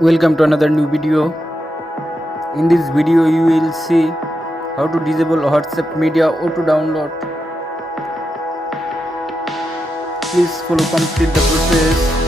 Welcome to another new video. In this video you will see how to disable WhatsApp media auto download. Please follow complete the process.